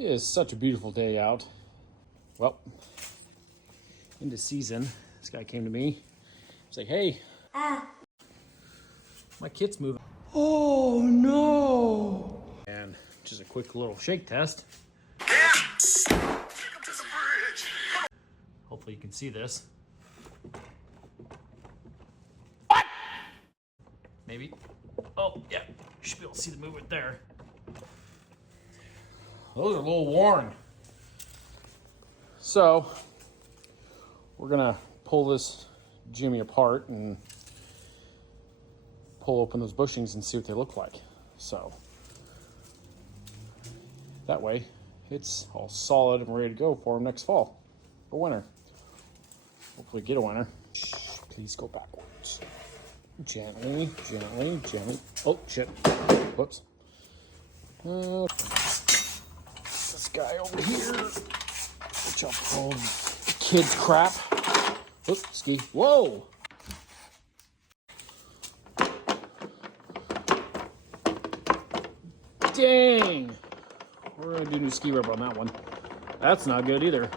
It is such a beautiful day out. Well, into season, this guy came to me. He's like, hey, my kit's moving. Oh no! And just a quick little shake test. Hopefully you can see this. What? Maybe. Oh, yeah. You should be able to see the movement there. Those are a little worn. So, we're gonna pull this Jimmy apart and pull open those bushings and see what they look like. So, that way, it's all solid and ready to go for him next fall, for winter. Hopefully get a winner. Please go backwards. Gently, gently, gently. Oh, shit. Whoops. This guy over here, which I'll call kid crap. Oops, ski. Whoa! Dang! We're gonna do new ski rub on that one. That's not good either.